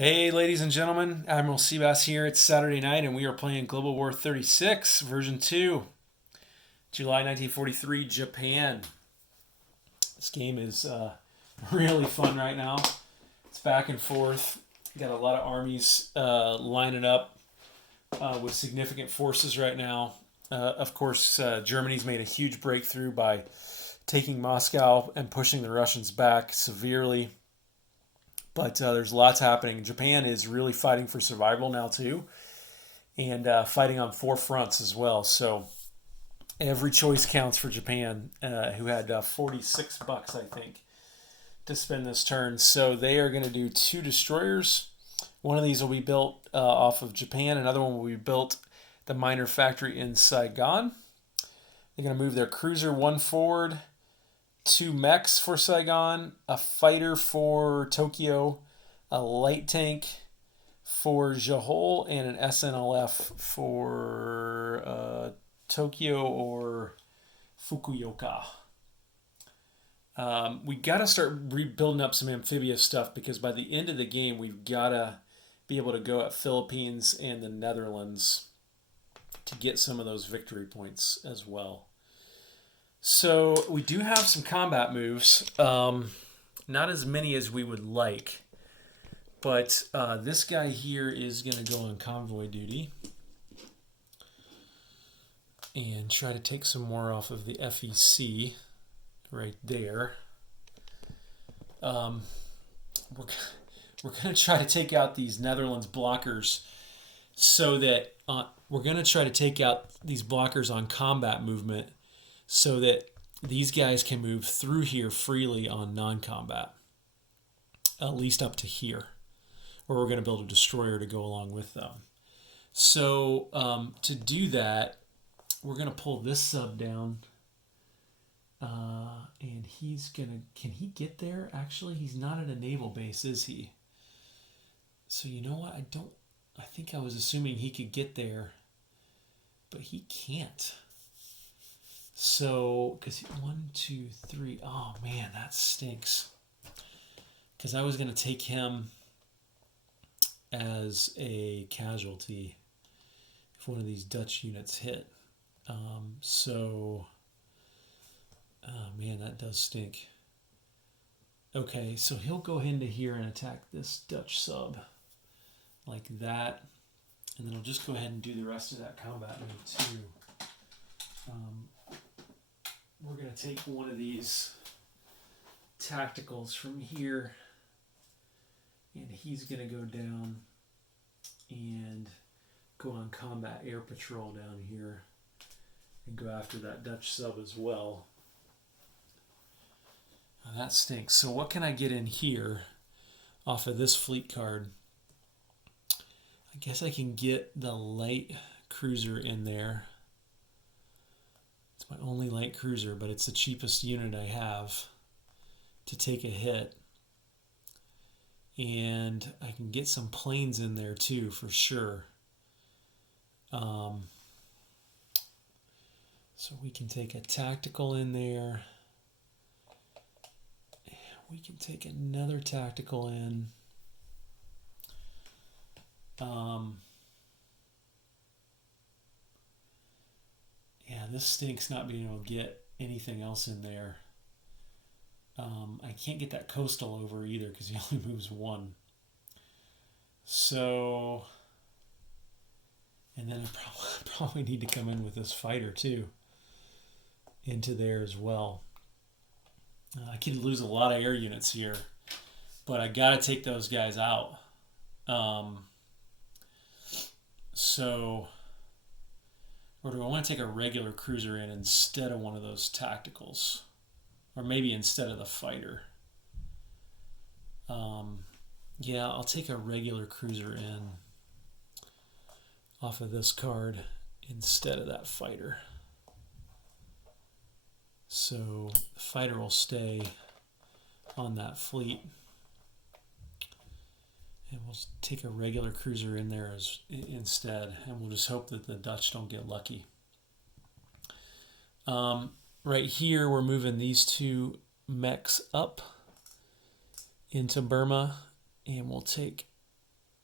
Hey, ladies and gentlemen, Admiral Seabass here. It's Saturday night, and we are playing Global War 36, version 2, July 1943, Japan. This game is really fun right now. It's back and forth. Got a lot of armies lining up with significant forces right now. Of course, Germany's made a huge breakthrough by taking Moscow and pushing the Russians back severely. But there's lots happening. Japan is really fighting for survival now too, and fighting on four fronts as well. So every choice counts for Japan, who had 46 bucks, I think, to spend this turn. So they are going to do two destroyers. One of these will be built off of Japan. Another one will be built at the minor factory in Saigon. They're going to move their cruiser one forward, two mechs for Saigon, a fighter for Tokyo, a light tank for Johor, and an SNLF for Tokyo or Fukuoka. We got to start rebuilding up some amphibious stuff because by the end of the game, we've got to be able to go at Philippines and the Netherlands to get some of those victory points as well. So we do have some combat moves, not as many as we would like, but this guy here is going to go on convoy duty and try to take some more off of the FEC right there. We're going to try to take out these Netherlands blockers so that we're going to try to take out these blockers on combat movement so that these guys can move through here freely on non-combat, at least up to here, where we're going to build a destroyer to go along with them. So to do that, we're going to pull this sub down, and he's going to, can he get there? Actually, he's not at a naval base, is he? So you know what? I think I was assuming he could get there, but he can't. So, because 1, 2, 3, oh man, that stinks. Because I was going to take him as a casualty if one of these Dutch units hit. Oh man, that does stink. Okay, so he'll go into here and attack this Dutch sub like that. And then I'll just go ahead and do the rest of that combat move too. We're going to take one of these tacticals from here, and he's going to go down and go on combat air patrol down here and go after that Dutch sub as well. Now that stinks. So what can I get in here off of this fleet card? I guess I can get the light cruiser in there. It's my only light cruiser, but it's the cheapest unit I have to take a hit. And I can get some planes in there too, for sure. So we can take a tactical in there. We can take another tactical in. Yeah, this stinks not being able to get anything else in there. I can't get that coastal over either because he only moves one. So, and then I probably need to come in with this fighter too into there as well. I could lose a lot of air units here, but I got to take those guys out. So, or do I want to take a regular cruiser in instead of one of those tacticals? Or maybe instead of the fighter? Yeah, I'll take a regular cruiser in off of this card instead of that fighter. So the fighter will stay on that fleet. And we'll take a regular cruiser in there instead. And we'll just hope that the Dutch don't get lucky. Right here, we're moving these two mechs up into Burma. And we'll take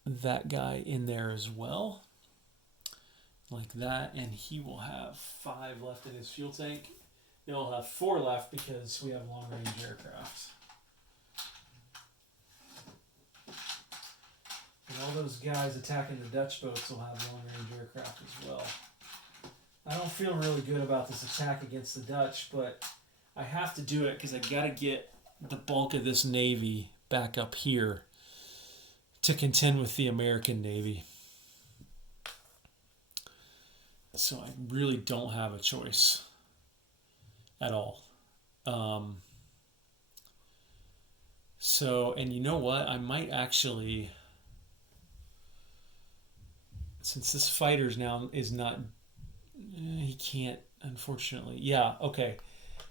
that guy in there as well, like that, and he will have 5 left in his fuel tank. He'll have 4 left because we have long-range aircraft. And all those guys attacking the Dutch boats will have long-range aircraft as well. I don't feel really good about this attack against the Dutch, but I have to do it because I got to get the bulk of this Navy back up here to contend with the American Navy. So I really don't have a choice at all. And you know what? I might actually, since this fighter's now is not, he can't, unfortunately. Yeah, okay.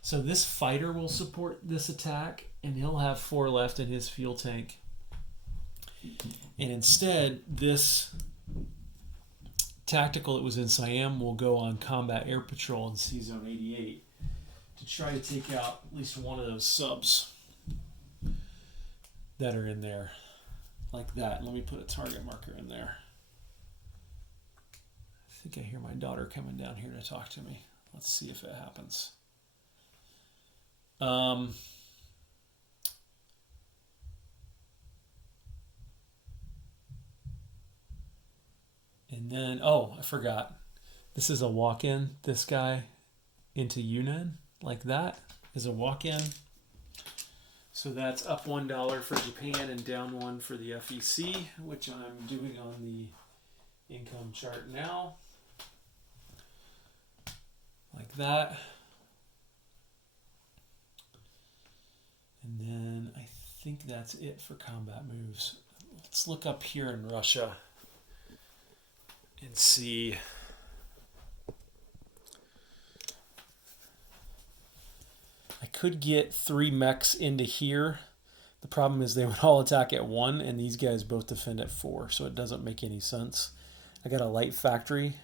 So this fighter will support this attack, and he'll have 4 left in his fuel tank. And instead, this tactical that was in Siam will go on combat air patrol in Sea Zone 88 to try to take out at least one of those subs that are in there, like that. Let me put a target marker in there. I think I hear my daughter coming down here to talk to me. Let's see if it happens. And then, I forgot. This is a walk-in. This guy into Yunnan, like that, is a walk-in. So that's up $1 for Japan and down 1 for the FEC, which I'm doing on the income chart now. Like that. And then I think that's it for combat moves. Let's look up here in Russia and see. I could get 3 mechs into here. The problem is they would all attack at 1, and these guys both defend at 4, so it doesn't make any sense. I got a light factory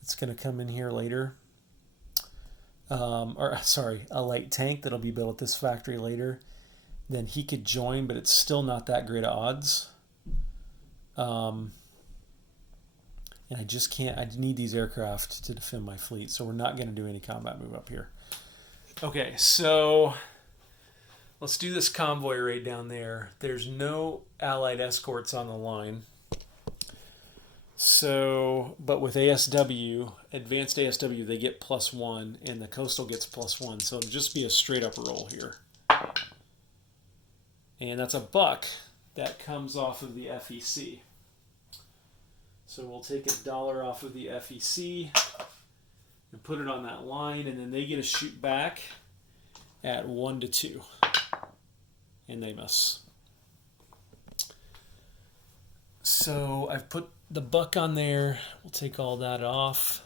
that's going to come in here later. A light tank that'll be built at this factory later. Then he could join, but it's still not that great of odds. And I just can't. I need these aircraft to defend my fleet, so we're not going to do any combat move up here. Okay, so let's do this convoy raid down there. There's no Allied escorts on the line. So, but with ASW, advanced ASW, they get +1, and the coastal gets +1. So it'll just be a straight up roll here. And that's a buck that comes off of the FEC. So we'll take $1 off of the FEC and put it on that line, and then they get to shoot back at 1 to 2. And they miss. So I've put the buck on there. We'll take all that off.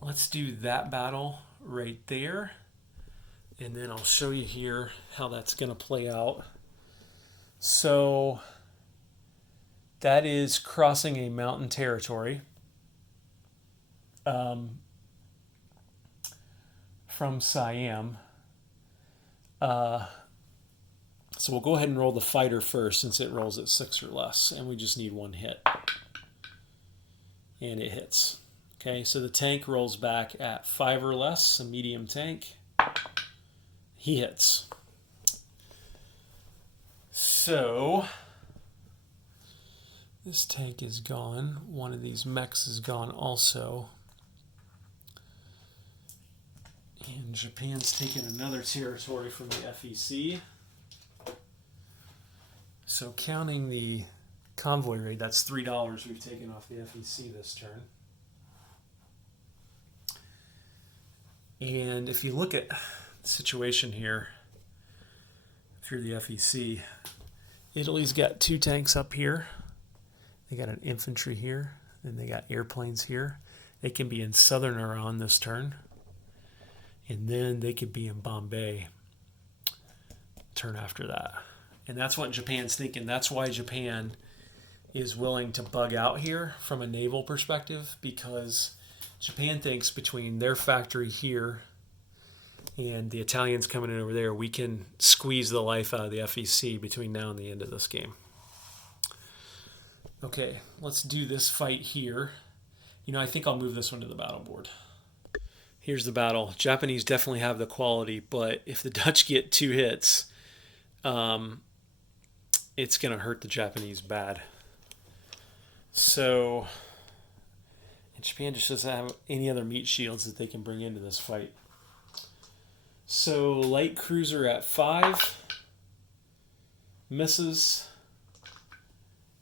Let's do that battle right there. And then I'll show you here how that's going to play out. So that is crossing a mountain territory from Siam. So we'll go ahead and roll the fighter first, since it rolls at 6 or less, and we just need 1 hit. And it hits. Okay, so the tank rolls back at 5 or less, a medium tank. He hits. So this tank is gone. One of these mechs is gone also. And Japan's taken another territory from the FEC. So counting the convoy raid, that's $3 we've taken off the FEC this turn. And if you look at the situation here, if you're the FEC, Italy's got 2 tanks up here. They got an infantry here, and they got airplanes here. They can be in southern Iran this turn, and then they could be in Bombay turn after that. And that's what Japan's thinking. That's why Japan is willing to bug out here from a naval perspective, because Japan thinks between their factory here and the Italians coming in over there, we can squeeze the life out of the FEC between now and the end of this game. Okay, let's do this fight here. I think I'll move this one to the battle board. Here's the battle. Japanese definitely have the quality, but if the Dutch get 2 hits, it's going to hurt the Japanese bad. So, and Japan just doesn't have any other meat shields that they can bring into this fight. So, light cruiser at 5. Misses.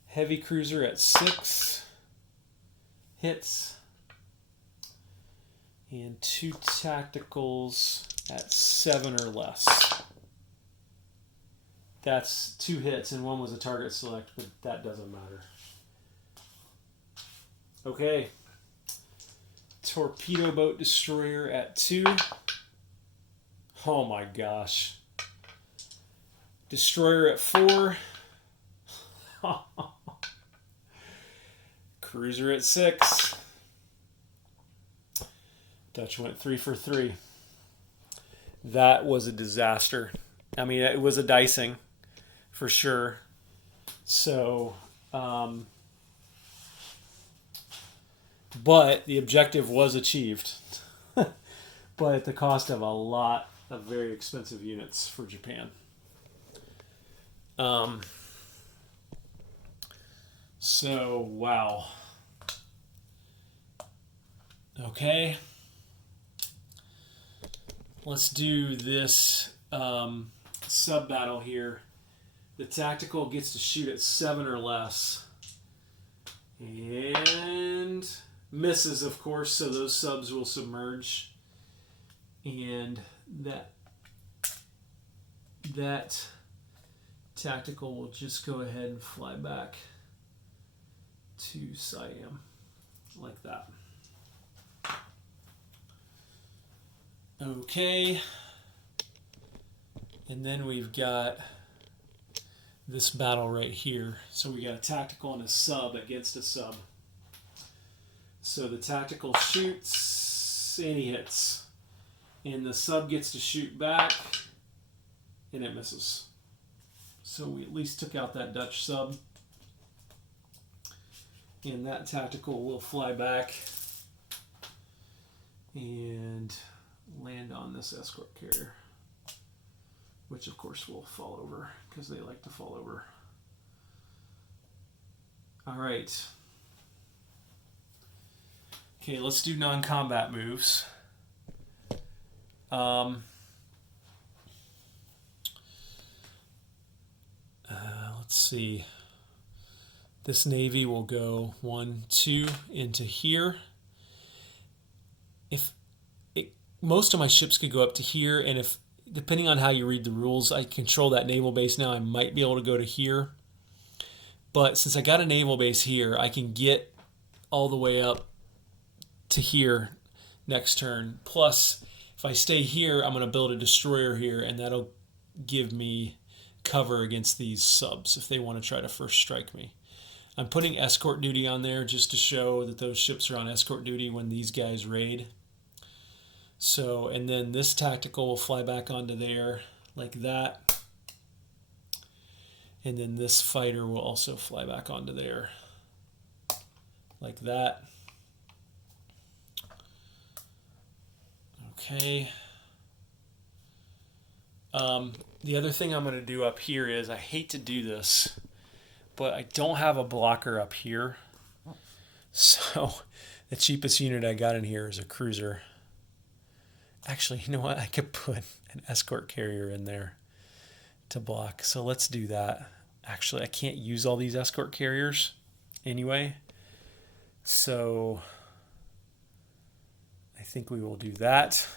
Heavy cruiser at 6. Hits. And 2 tacticals at 7 or less. That's 2 hits, and one was a target select, but that doesn't matter. Okay. Torpedo boat destroyer at 2. Oh my gosh. Destroyer at 4. Cruiser at 6. Dutch went 3 for 3. That was a disaster. I mean, it was a dicing for sure. So, but the objective was achieved, but at the cost of a lot of very expensive units for Japan. So, wow. Okay. Let's do this sub battle here. The tactical gets to shoot at 7 or less. And misses, of course, so those subs will submerge. And that tactical will just go ahead and fly back to Siam like that. Okay. And then we've got this battle right here. So we got a tactical and a sub against a sub. So the tactical shoots and he hits. And the sub gets to shoot back and it misses. So we at least took out that Dutch sub. And that tactical will fly back and land on this escort carrier, which of course will fall over because they like to fall over. All right. Okay, let's do non-combat moves. Let's see. This Navy will go 1, 2 into here. Most of my ships could go up to here, and if depending on how you read the rules, I control that naval base now. I might be able to go to here. But since I got a naval base here, I can get all the way up to here next turn. Plus, if I stay here, I'm going to build a destroyer here, and that'll give me cover against these subs if they want to try to first strike me. I'm putting escort duty on there just to show that those ships are on escort duty when these guys raid. So, and then this tactical will fly back onto there like that. And then this fighter will also fly back onto there like that. Okay. The other thing I'm going to do up here is, I hate to do this, but I don't have a blocker up here. So the cheapest unit I got in here is a cruiser. Actually, you know what? I could put an escort carrier in there to block. So let's do that. Actually, I can't use all these escort carriers anyway. So I think we will do that.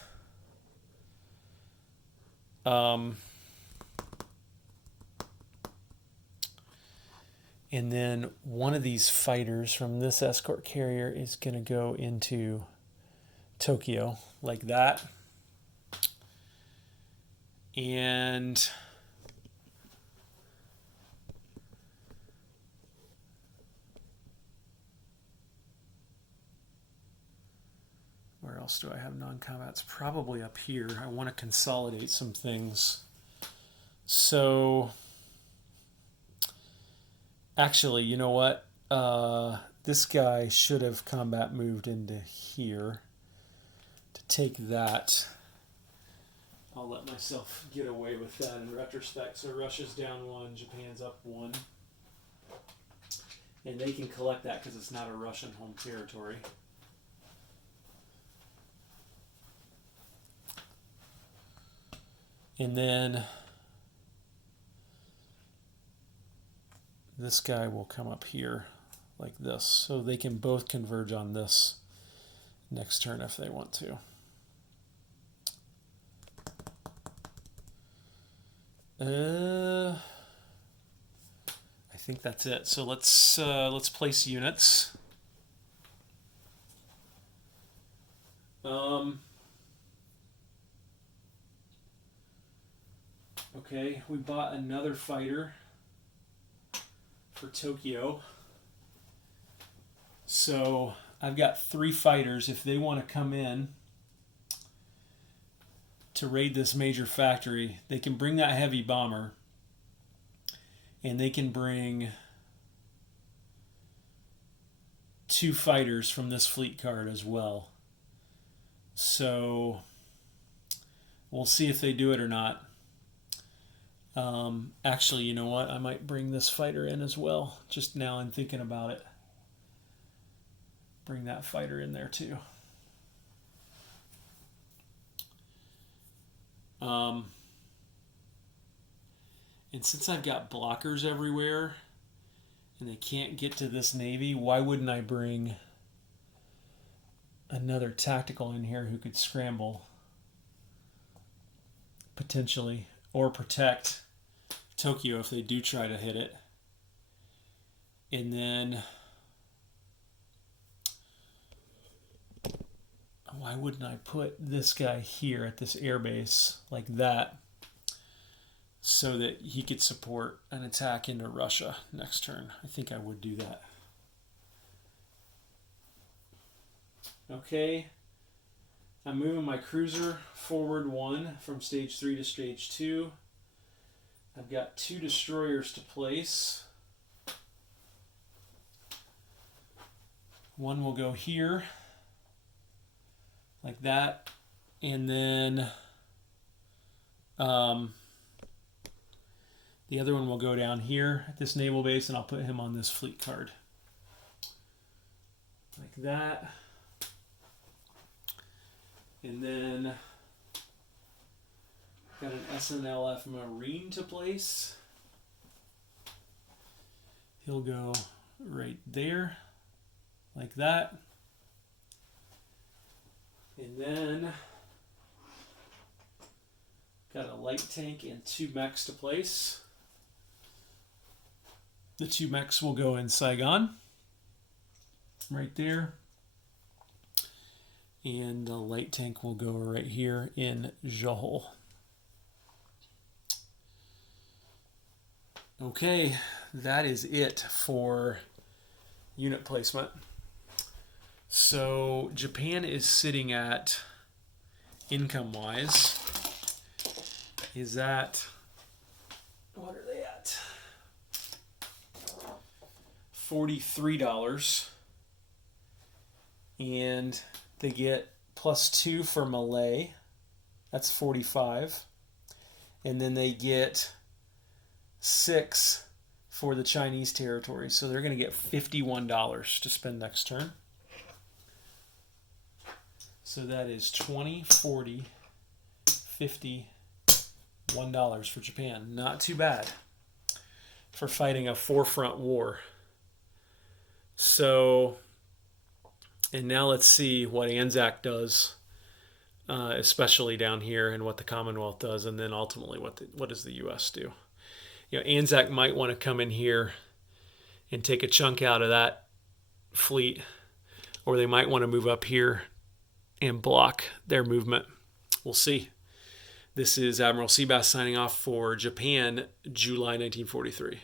And then one of these fighters from this escort carrier is going to go into Tokyo like that. And where else do I have non-combats? Probably up here. I want to consolidate some things. So, actually, you know what? This guy should have combat moved into here to take that. I'll let myself get away with that in retrospect. So Russia's down 1, Japan's up 1. And they can collect that because it's not a Russian home territory. And then this guy will come up here like this. So they can both converge on this next turn if they want to. I think that's it. So let's place units. Okay, we bought another fighter for Tokyo. So I've got 3 fighters. If they want to come in to raid this major factory, they can bring that heavy bomber, and they can bring 2 fighters from this fleet card as well. So we'll see if they do it or not. Actually, you know what? I might bring this fighter in as well. Just now I'm thinking about it. Bring that fighter in there too. And since I've got blockers everywhere and they can't get to this Navy, why wouldn't I bring another tactical in here who could scramble potentially or protect Tokyo if they do try to hit it. And then why wouldn't I put this guy here at this airbase like that so that he could support an attack into Russia next turn? I think I would do that. Okay, I'm moving my cruiser forward 1 from stage 3 to stage 2. I've got 2 destroyers to place. One will go here, like that, and then the other one will go down here at this naval base, and I'll put him on this fleet card. Like that. And then got an SNLF Marine to place. He'll go right there, like that. And then got a light tank and 2 mechs to place. The 2 mechs will go in Saigon, right there. And the light tank will go right here in Johor. Okay, that is it for unit placement. So Japan is sitting at, income-wise, is at, what are they at? $43. And they get +2 for Malay. That's 45. And then they get 6 for the Chinese territory. So they're going to get $51 to spend next turn. So that is 20, 40, 50, $1 for Japan. Not too bad for fighting a 4-front war. So, and now let's see what Anzac does, especially down here, and what the Commonwealth does, and then ultimately what does the U.S. do? You know, Anzac might want to come in here and take a chunk out of that fleet, or they might want to move up here and block their movement. We'll see. This is Admiral Seabass signing off for Japan, July 1943.